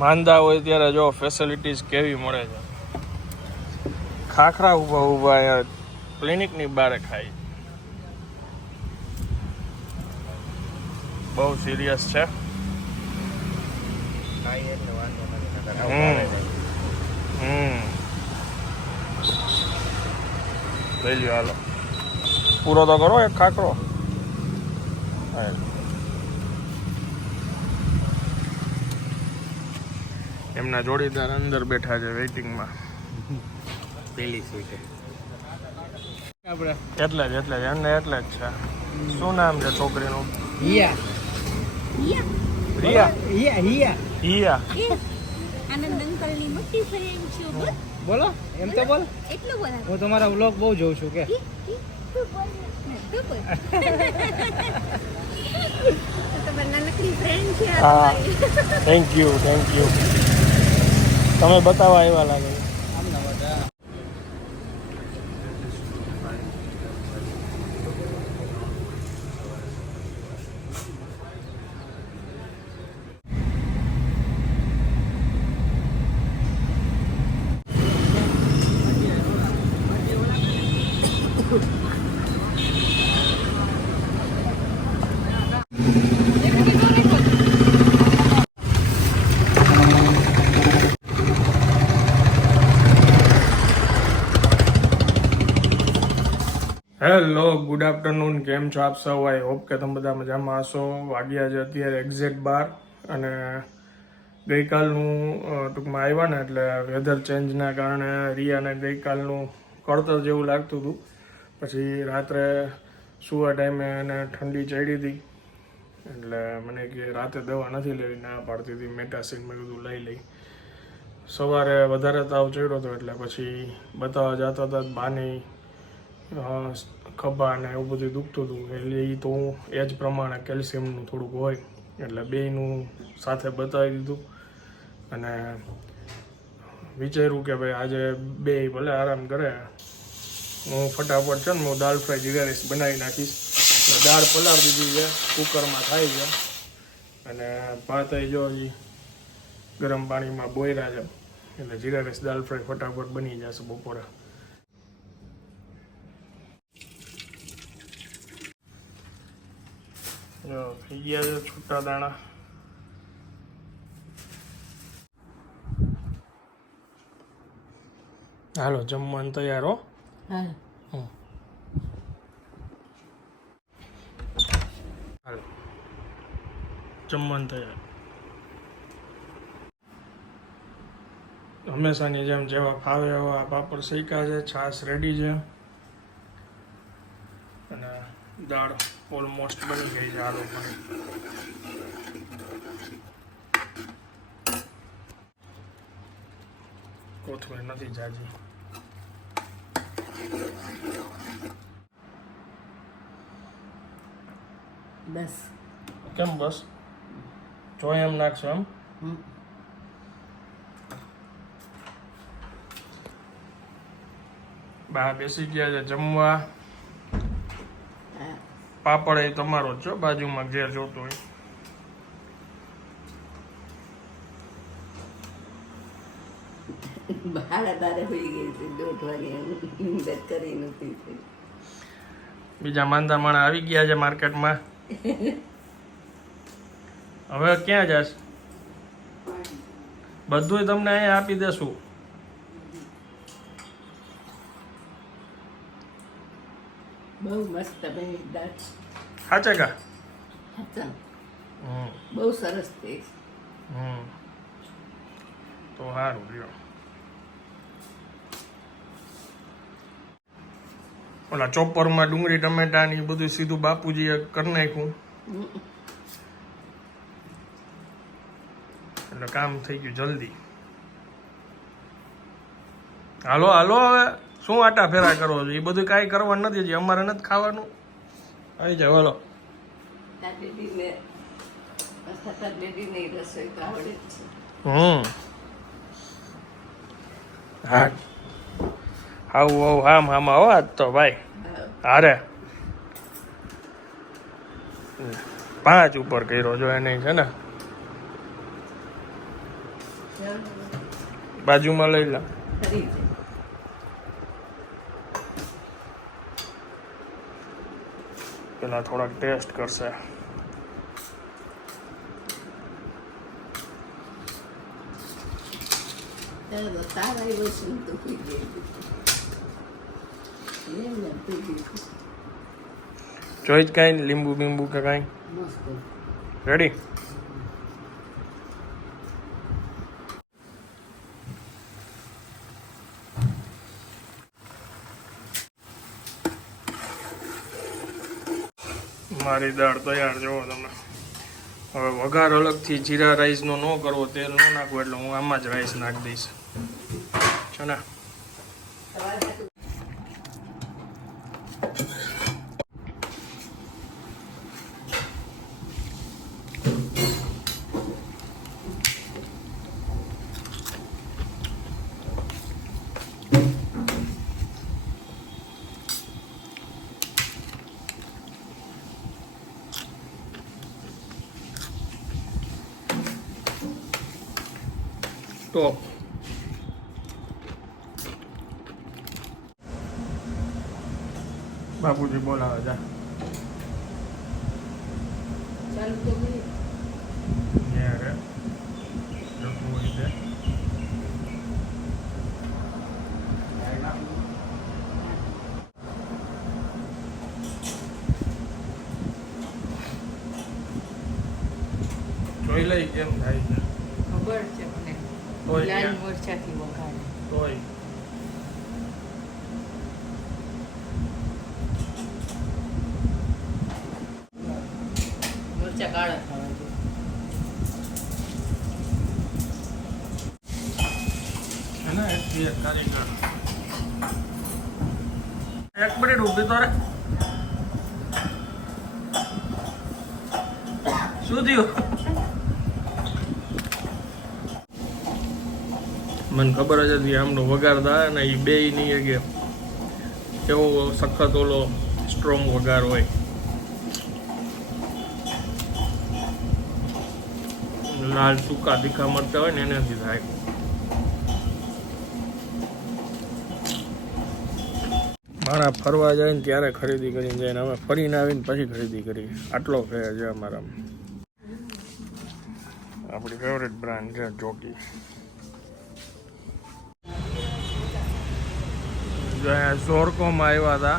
માંદા હોય ત્યારે જો ફેસિલિટીઝ કેવી મળે છે. ખાખરા ઊભા ઊભા ક્લિનિકની બહાર ખાય. બહુ સિરિયસ છે. લઈ લ્યો હાલો. પૂરો તો કરો એક ખાખરો. હા. એમના જોડીદાર અંદર બેઠા છે વેઇટિંગમાં. પેલી સીટે આપણે એટલે જ એટલે જ એમને એટલે જ છે. શું નામ છે છોકરીનું? હિયા. રિયા. હિયા હિયા. હિયા. આનંદ અંકલની મોટી ફ્રેન્ડ છું બોલો એમ તો બોલ. એટલું બોલ. હું તમારા વ્લોગ બહુ જોઉં છું કે. તું બોલ તું બોલ. તમારી નાનકડી ફ્રેન્ડ છે આ હા. તમારી. થેન્ક યુ થેન્ક યુ તમે બતાવવા આવ્યા લાગે છે. હેલો ગુડ આફ્ટરનૂન કેમ છો આપ સૌ? આઈ હોપ કે તમે બધા મજામાં હશો. વાગ્યા છે અત્યારે એક્ઝેક્ટ બાર અને ગઈકાલનું ટૂંકમાં આવ્યા ને એટલે વેધર ચેન્જના કારણે રિયાને ગઈકાલનું કળતર જેવું લાગતું હતું. પછી રાત્રે સુવા ટાઈમે એને ઠંડી ચડી હતી. એટલે મને કે રાતે દવા નથી લેવી, ના પાડતી હતી. મેટાસિન મેં કીધું લઈ લઈ. સવારે વધારે તાવ ચડ્યો હતો એટલે પછી બતાવવા જતા હતા બાની ખભા ને એવું બધું દુખતું હતું. એટલે એ તો એ જ પ્રમાણે કેલ્શિયમનું થોડુંક હોય. એટલે બેયનું સાથે બતાવી દીધું. અને વિચાર્યું કે ભાઈ આજે બે ભલે આરામ કરે. હું ફટાફટ છે ને હું દાળ ફ્રાય જીરા રાઈસ બનાવી નાખીશ. દાળ પલાળી દીધી છે, કુકરમાં થાય છે. અને ભાત જો ગરમ પાણીમાં બોયરા છે. એટલે જીરા રાઈસ દાળ ફ્રાય ફટાફટ બની જશે બપોરે. જો થઈ ગયા છે છૂટા દાણા. હાલો જમવાનું તૈયાર હો. હમ. હાલો. જમવાનું તૈયાર. હંમેશાની જેમ જેવા ફાવે એવા પાપડ શેકા છે છાશ રેડી છે. અને દાળ ઓલમોસ્ટ બની ગઈ છે આલુ પણ કોથમીર નથી જાજી. બસ. કેમ બસ? જો એમ નાખશો એમ. બા બેસી ગયા છે જમવા. પાપડ એ તમારો જ છો બાજુમાં જે જોતું હોય. બીજા માંદા માણા આવી ગયા છે માર્કેટમાં. હવે ક્યાં જશ? બધું તમને અહીંયા આપી દેશું. બહુ મસ્ત દાળ સાચે કા? બહુ સરસ ટેસ્ટ હમ. તો સારું લ્યો. ઓલા ચોપરમાં ડુંગળી ટમેટા ને બધું સીધું બાપુજીએ કરી નાખ્યું. એટલે કામ થઈ ગયું જલ્દી. હાલો હાલો હવે. શું આટા ફેરા કરો છો? એ બધું કાંઈ કરવાનું નથી હજી અમારે નથી ખાવાનું. આવી જાવ હાલો. જ છે. હમ. હા. હાઉ હાઉ હામ હામ આવો આજ તો ભાઈ. હારે. પાંચ ઉપર કર્યો જો એને છે ને. બાજુમાં લઈ લે. પેલા થોડાક ટેસ્ટ કરશે. જોઈ જ કાંઈ લીંબુ બીંબુ કે કાંઈ? રેડી મારી દાળ તૈયાર જુઓ તમે. હવે વઘાર અલગથી જીરા રાઈસનો ન કરવો, તેલ ન નાખવું, એટલે હું આમાં જ રાઈસ નાખી દઈશ. છે ને? ટોપ બાપુજી બોલાવે જા ચાલુ તો કરી Yeah, right. Look who is there. જોઈ લઈ કેમ થાય છે ખબર છે મને તોય લાલ મરચાથી વઘારે. તોય. મરચા કાળા થવા જોઈએ. એક મિનિટ ઊભી તો રે. શું થયું? મને ખબર જ હતી આમનો વઘાર થાય ને એ બે નહીં કે કેવો સખત ઓલો સ્ટ્રોંગ વઘાર હોય. લાલ સૂકા તીખા મરતા હોય ને એનાથી થાય. મારા ફરવા જાય ને ત્યારે ખરીદી કરીને જાય અમે ફરીને આવીને પછી ખરીદી કરી આટલો ફેર છે અમારા આપણી ફેવરેટ બ્રાન્ડ છે જોકી. ઝોરકોમાં આવ્યા હતા.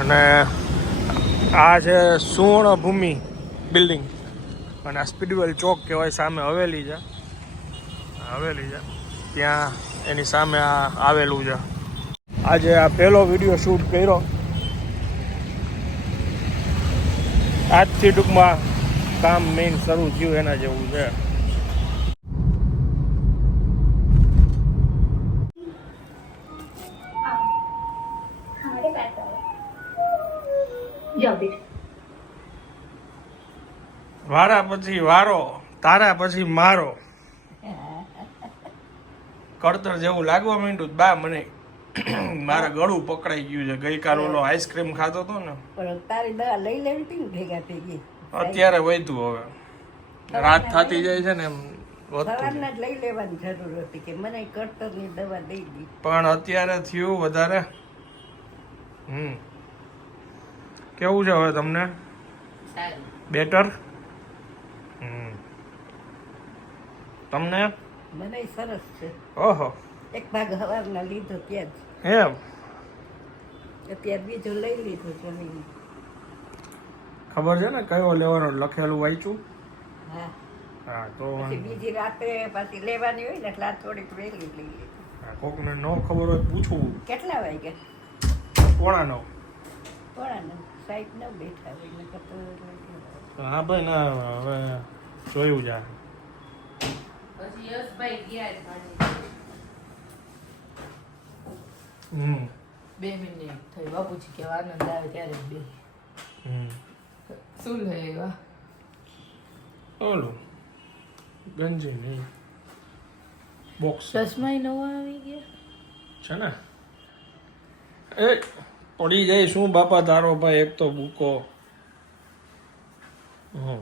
અને આ છે સુવર્ણ ભૂમિ બિલ્ડિંગ. અને આ સ્પીડવેલ ચોક કહેવાય, સામે હવેલી છે. હવેલી છે. ત્યાં એની સામે આ આવેલું છે. આજે આ પહેલો વીડિયો શૂટ કર્યો. આજથી ટૂંકમાં કામ મેઇન શરૂ થયું એના જેવું છે. જાવ વારા પછી વારો તારા પછી મારો. કડતર જેવું લાગવા માંડ્યું બા મને મારા ગળું પકડાઈ ગયું છે. ગઈકાલ ઓલો આઈસ્ક્રીમ ખાતો હતો ને. તારી દવા લઈ લેવી હતી ભેગા થઈ ગઈ. અત્યારે વધ્યું હવે. રાત થતી જાય છે ને એમ સવારના જ લઈ લેવાની જરૂર હતી કે મને કડતરની દવા દઈ દી. પણ અત્યારે થયું વધારે. હમ. કેવું છે હવે તમને? Better hmm. તમને? મને સરસ છે. ઓહો. એક ભાગ હવારના લીધો ત્યાં જ. એમ? જ અત્યારે બીજો લઈ લીધો જમીન. ખબર છે ને કયો લેવાનો લખેલું વાંચ્યું? હા. હા તો બીજી રાત્રે પાછી લેવાની હોય ને એટલે આ થોડીક વહેલી લઈ લીધી. કોકને ન ખબર હોય પૂછવું. કેટલા વાગે પોણા નવ. પોણા ને સાઈડ ન બેઠા હોય નકર તો હા ભાઈ ના હવે જોયું જા. પછી યશભાઈ ગયા હમ. બે મિનિટ થઈ બાપુજી કે આનંદ આવે ત્યારે બે. હમ. શું લઈ આવ્યા? ઓલું ગંજી નહીં બોક્સ ચશ્મા નવા આવી ગયા? છે ને? એ પડી જાય, શું બાપા તારો ભાઈ, એક તો ભૂકો હમ.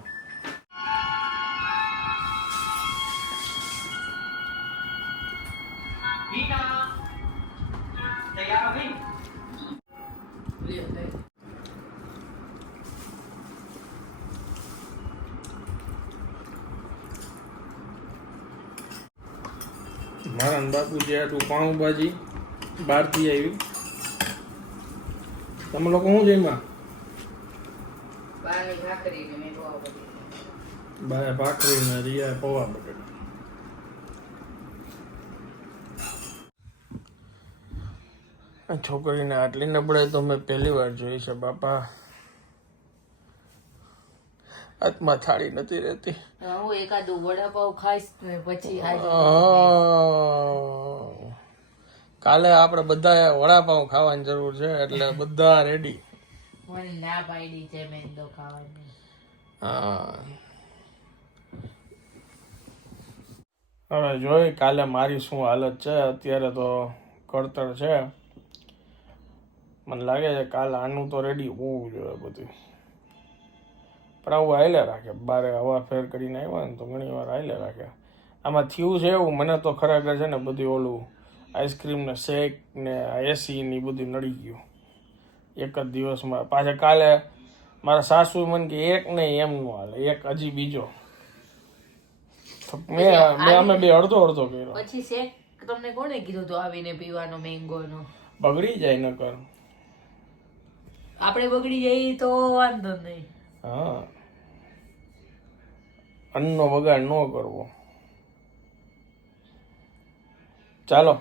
મારા બાપુજી આટલું પાઉંભાજી, બહારથી આવ્યું. તમે લોકો શું બધી બાય ભાખરી ને રિયા પૌવા બટેટા. છોકરીને આટલી નબળાઈ તો મેં પહેલી વાર જોઈ છે બાપા. હાથમાં થાળી નથી રહેતી. હું એકાદ વડાપાવ ખાઈશ ને પછી. કાલે આપણે બધા વડાપાઉં ખાવાની જરૂર છે એટલે બધા રેડી હવે જોઈ કાલે મારી શું હાલત છે? અત્યારે તો કળતર છે. મને લાગે છે કાલે આનું તો રેડી હોવું જોઈએ બધું. પણ આવું હાલે રાખે. બારે હવા ફેર કરીને આવ્યા ને તો ઘણી વાર હાલે રાખે. આમાં થયું છે એવું મને તો ખરેખર છે ને બધું ઓલું આઈસ્ક્રીમ ને શેક ને એસી ને બધું નડી ગયું. એક જ દિવસમાં. પાછા કાલે મારા સાસુ મને કે એક નહીં એમ નો હાલે. એક હજી બીજો. મેં મેં અમે બે અડધો અડધો કર્યો. પછી શેક તમને કોણે કીધું તો આવીને પીવાનો મેંગો નો? બગડી જાય ન કર આપણે બગડી જઈએ તો વાંધો નહીં. હા. અન્નનો બગાડ ન કરવો. ચાલો.